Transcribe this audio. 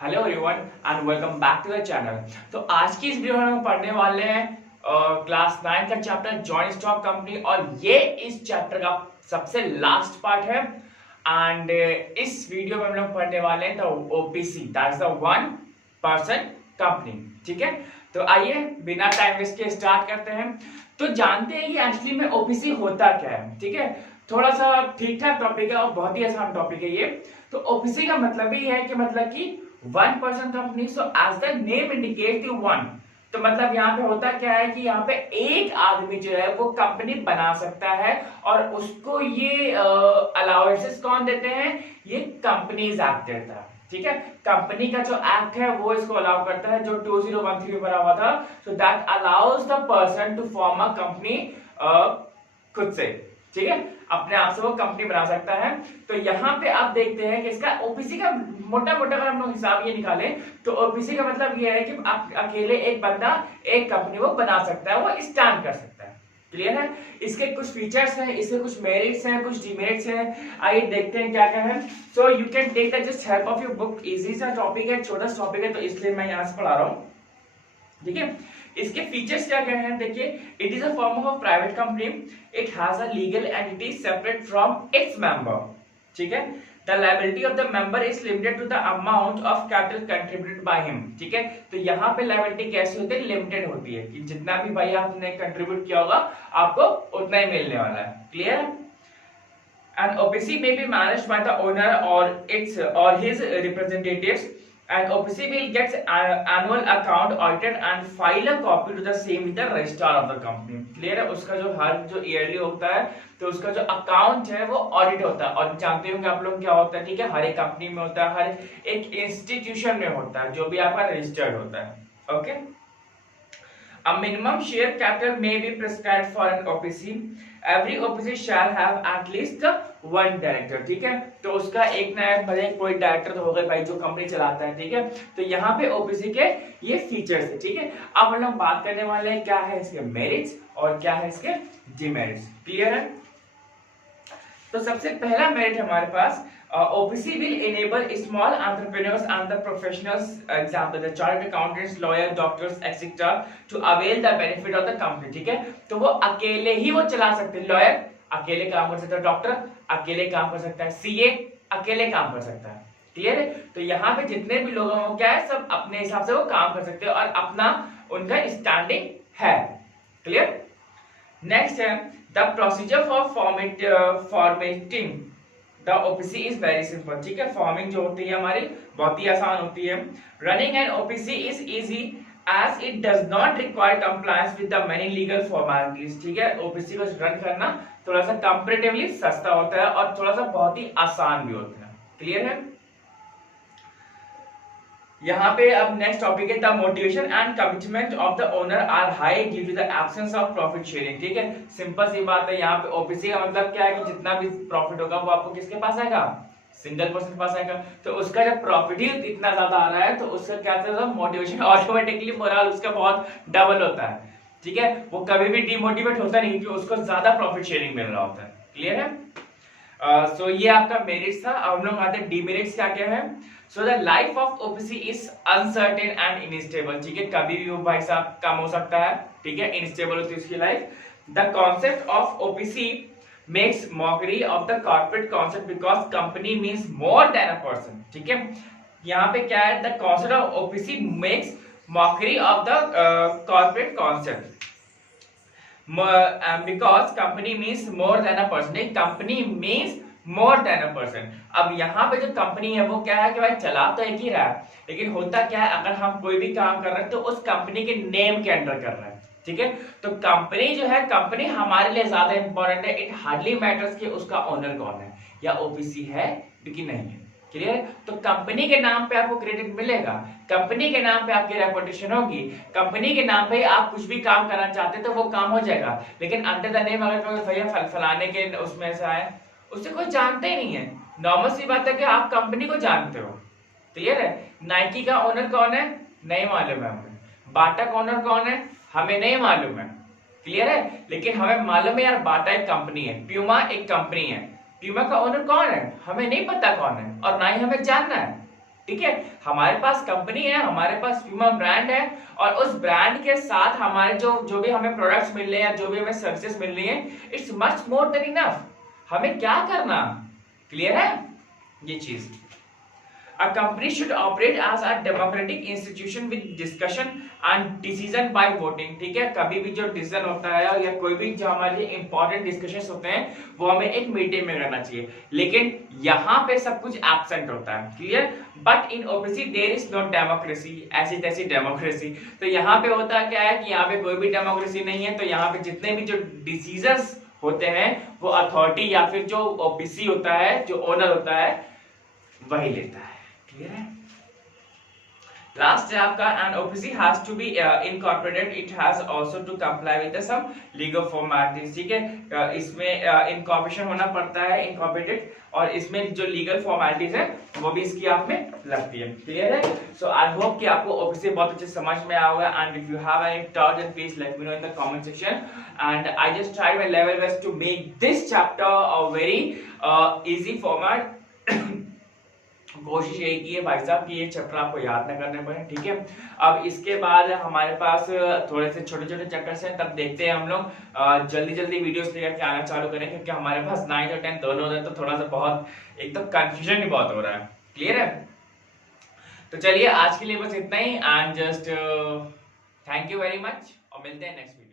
Hello everyone and welcome back to the channel. तो आज की इस वीडियो में हम पढ़ने वाले हैं क्लास 9 का चैप्टर जॉइंट स्टॉक कंपनी, और ये इस चैप्टर का सबसे लास्ट पार्ट है। एंड इस वीडियो में हम लोग पढ़ने वाले हैं the OPC, that is the one person company. ठीक है, तो आइए बिना टाइम वेस्ट के स्टार्ट करते हैं। तो जानते हैं कि एक्चुअली में ओपीसी होता क्या है। ठीक है, थोड़ा सा ठीक ठाक टॉपिक है और बहुत ही आसान टॉपिक है ये। तो ओपीसी का मतलब ही है कि मतलब कि one person company. So as the name indicate one, तो मतलब यहाँ पे होता क्या है कि यहाँ पे एक आदमी जो है वो कंपनी बना सकता है, और उसको ये अलाउंसेस कौन देते हैं? ये कंपनीज एक्ट देता है। ठीक है, कंपनी का जो एक्ट है वो इसको अलाउ करता है, जो 2013 में बना हुआ था। So that allows the person to form a company खुद से। ठीक है, अपने आप से वो कंपनी बना सकता है। तो यहाँ पे आप देखते हैं कि इसका ओपीसी का मोटा मोटा अगर हम लोग हिसाब ये निकालें तो ओपीसी का मतलब ये है कि आप अकेले एक बंदा एक कंपनी वो बना सकता है, वो स्टैंड कर सकता है। क्लियर है? इसके कुछ फीचर्स हैं, इसके कुछ मेरिट्स हैं, कुछ डिमेरिट्स हैं। आइए देखते हैं क्या क्या है। So you can take the just help of your book. Easy सा टॉपिक है, छोटा सा टॉपिक है, तो इसलिए मैं यहाँ से पढ़ा रहा हूँ। ठीक है, इसके फीचर्स क्या क्या हैं देखिए। It is a form of private company, it has a legal entity separate from its member. ठीक है, the liability of the member is limited to the amount of capital contributed by him. ठीक है, तो यहाँ पे liability कैसे होती है? लिमिटेड होती है कि जितना भी भाई आपने कंट्रीब्यूट किया होगा आपको उतना ही मिलने वाला है। Clear? An OPC may be managed by the owner or its or his representatives. An OPC will get annual account audited and file a copy to the same with the registrar of the company. Clear है? उसका जो हर जो yearly होता है तो उसका जो account है वो ऑडिट होता है। और जानते होंगे आप लोग क्या होता है। ठीक है, हर एक कंपनी में होता है, हर एक इंस्टीट्यूशन में होता है, जो भी आपका रजिस्टर्ड होता है। Okay, a minimum share capital may be prescribed for an OPC. Every OPC shall have at least one director. ठीक है, तो उसका एक ना भले कोई डायरेक्टर तो होगा भाई जो कंपनी चलाता है। ठीक है, तो यहाँ पे ओपीसी के ये फीचर्स है। ठीक है, अब हम लोग बात करने वाले हैं क्या है इसके मेरिट्स और क्या है इसके डिमेरिट्स। क्लियर है? तो सबसे पहला मेरिट हमारे पास OPC will enable small entrepreneurs and the professionals, example the chartered accountants, lawyers, doctors, etc. to avail the benefit of the company. ठीक है, तो वो अकेले ही वो चला सकते हैं। लॉयर अकेले काम कर सकता है, डॉक्टर अकेले काम कर सकता है, सीए अकेले काम कर सकता है। क्लियर है? तो यहाँ पे जितने भी लोग हैं क्या है, सब अपने हिसाब से वो काम कर सकते हैं और अपना उनका स्टैंडिंग है। क्लियर? नेक्स्ट है the procedure for formatting the OPC is very simple. ठीक है, फॉर्मिंग जो होती है हमारी बहुत ही आसान होती है। Running an OPC is easy as it does not require compliance with the many legal formalities. ठीक है, ओपीसी को रन करना थोड़ा सा कंपैरेटिवली सस्ता होता है और थोड़ा सा बहुत ही आसान भी होता है। क्लियर है? यहाँ पे अब नेक्स्ट टॉपिक है the motivation and commitment of the owner are high due to the absence of profit sharing. ठीक है, सिंपल सी बात है। यहाँ पे ओपीसी का मतलब क्या है कि जितना भी प्रॉफिट होगा वो आपको किसके पास आएगा? सिंगल पर्सन के पास आएगा। तो उसका जब प्रॉफिट ही इतना ज्यादा आ रहा है तो उसका क्या होता है? मोटिवेशन ऑटोमेटिकली मोरल उसका बहुत डबल होता है। ठीक है, वो कभी भी डिमोटिवेट होता नहीं क्योंकि उसको ज्यादा प्रॉफिट शेयरिंग मिल रहा होता है। क्लियर है? सो ये आपका मेरिट्स था। अब हम लोग आते हैं डिमेरिट्स क्या क्या है। So the life of OPC is uncertain and instable. ठीक है, कभी भी वो भाई साहब कम हो सकता है। ठीक है, इनस्टेबल होती है उसकी life. The concept of OPC makes mockery of the corporate concept because company means more than a person. ठीक है, यहाँ पे क्या है? The concept of OPC makes mockery of the corporate concept because company means more than a person. company means more than a person. अब यहाँ पे जो कंपनी है वो क्या है कि भाई चला तो एक ही रहा है, लेकिन होता क्या है अगर हम कोई भी काम कर रहे हैं तो उस कंपनी के नेम के अंडर कर रहे हैं। ठीक है, तो कंपनी जो है, कंपनी हमारे लिए ज्यादा इंपॉर्टेंट है। इट हार्डली मैटर्स कि उसका ओनर कौन है या ओपीसी है कि नहीं है। क्लियर? तो कंपनी के नाम पे आपको क्रेडिट मिलेगा, कंपनी के नाम पे आपकी रेपुटेशन होगी, कंपनी के नाम पे आप कुछ भी काम करना चाहते तो वो काम हो जाएगा। लेकिन अंडर द नेम अगर भैया फलाने के उसमें से आए, उससे कोई जानते ही नहीं है। नॉर्मल सी बात है कि आप कंपनी को जानते हो। क्लियर है? नाइकी का ओनर कौन है? नहीं मालूम है हमें। बाटा का ओनर कौन है? हमें नहीं मालूम है। क्लियर है? लेकिन हमें मालूम है यार बाटा एक कंपनी है, प्यूमा एक कंपनी है। प्यूमा का ओनर कौन है? हमें नहीं पता कौन है और ना ही हमें जानना है। ठीक है, हमारे पास कंपनी है, हमारे पास फ्यूमा ब्रांड है, और उस ब्रांड के साथ हमारे जो भी हमें प्रोडक्ट्स मिल रहे हैं या जो भी हमें सर्विसेज मिल रही है, it's much more than enough. हमें क्या करना, क्लियर है ये चीज। A company should operate as a democratic institution with discussion and decision by voting। ठीक है, कभी भी जो डिसीजन होता है या कोई भी जो हमारे इंपॉर्टेंट डिस्कशंस होते हैं वो हमें एक मीटिंग में करना चाहिए, लेकिन यहाँ पे सब कुछ एब्सेंट होता है, clear. But in OBC there is no democracy, ऐसी तैसी डेमोक्रेसी। तो यहाँ पे होता क्या है कि यहाँ पे कोई भी डेमोक्रेसी नहीं है। तो यहाँ पे जितने भी जो डिसीजंस होते हैं वो अथॉरिटी या फिर जो ओबीसी होता है, जो ओनर होता है, वही लेता है, क्लियर है। लास्ट है आपका, and OBC has to be incorporated, it has also to comply with some legal formalities. ठीक है, इसमें इनकॉर्पोरेशन होना पड़ता है, इनकॉर्पोरेटेड, और इसमें जो लीगल फॉर्मेलिटीज है वो भी इसकी आप में लगती है, क्लियर है। सो आई होप कि आपको ओबीसी बहुत अच्छे समझ में आया होगा, and if you have any doubt then please let me know in the comment section, and I just try my level best to make this chapter a very easy format. कोशिश यही की है भाई साहब कि ये चैप्टर आपको याद न करने पड़े, ठीक है। अब इसके बाद हमारे पास थोड़े से छोटे छोटे चैप्टर्स हैं, तब देखते हैं हम लोग जल्दी जल्दी वीडियोस लेकर के आना चालू करें, क्योंकि हमारे पास 9 और 10 दोनों हैं, तो थोड़ा सा बहुत एक तो कंफ्यूजन ही बहुत हो रहा है, क्लियर है। तो चलिए आज के लिए बस इतना ही, and just thank you very much, और मिलते हैं नेक्स्ट वीडियो।